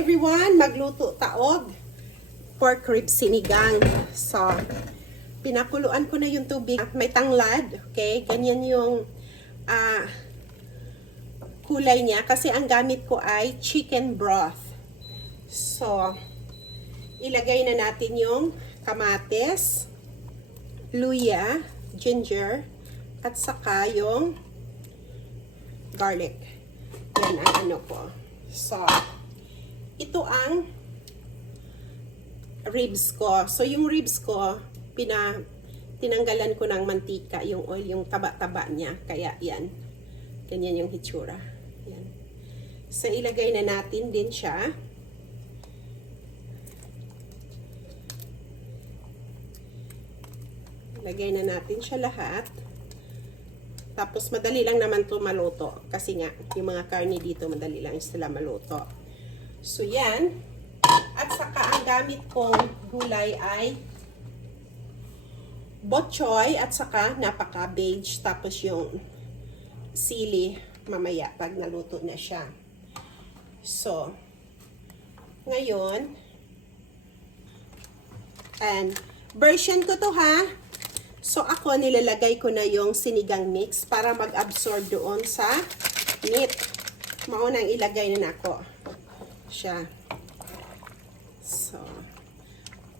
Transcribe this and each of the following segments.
everyone, magluto taog. Pork rib sinigang. So, pinakuluan ko na yung tubig. May tanglad, okay? Ganyan yung kulay niya kasi ang gamit ko ay chicken broth. So, ilagay na natin yung kamatis, luya, ginger, at saka yung garlic. Yan ang ano ko. So, ito ang ribs ko. So, yung ribs ko, tinanggalan ko ng mantika, yung oil, yung taba-taba niya. Kaya, yan. Ganyan yung hitsura. Yan. So, ilagay na natin din siya. Ilagay na natin siya lahat. Tapos, madali lang naman ito maluto. Kasi nga, yung mga karne dito, madali lang sila maluto. So, yan. At saka, ang gamit kong gulay ay bok choy at saka napaka-cabbage. Tapos, yung sili mamaya pag naluto na siya. So, ngayon, and version ko to ha. So, ako nilalagay ko na yung sinigang mix para mag-absorb doon sa meat. Maunang ilagay na ako siya. So,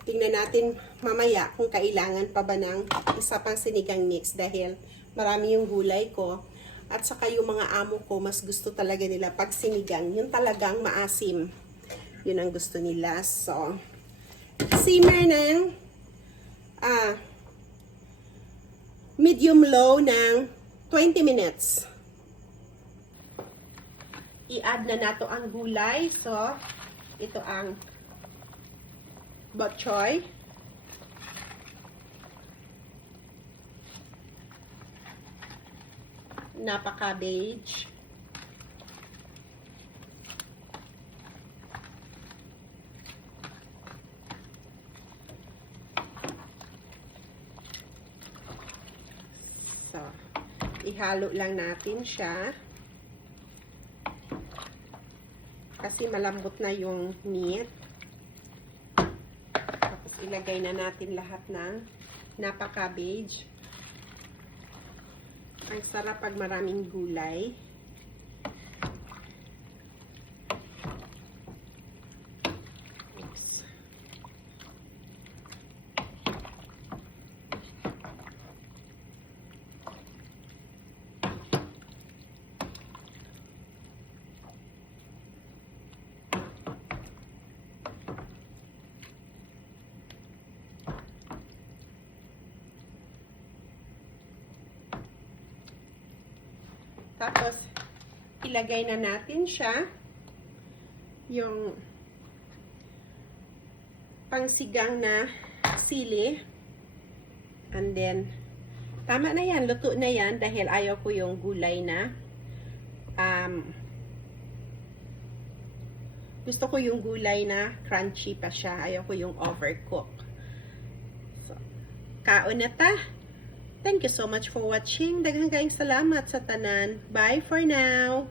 tingnan natin mamaya kung kailangan pa ba ng isa pang sinigang mix dahil marami yung gulay ko. At saka yung mga amo ko, mas gusto talaga nila pag sinigang. Yung talagang maasim. Yun ang gusto nila. So, simmer ng medium-low ng 20 minutes. I-add na nato ang gulay. So, ito ang bok choy. Napaka-cabbage. So, ihalo lang natin siya. Kasi malambot na yung meat. Tapos ilagay na natin lahat ng napaka-cabbage. Ang sarap pag maraming gulay. Oops. Tapos, ilagay na natin siya, yung pangsigang na sili. And then, tama na yan, luto na yan dahil ayaw ko yung gulay na gusto ko yung gulay na crunchy pa siya. Ayaw ko yung overcook. So, kaon na ta. Thank you so much for watching. Daghang kaayong salamat sa tanan. Bye for now.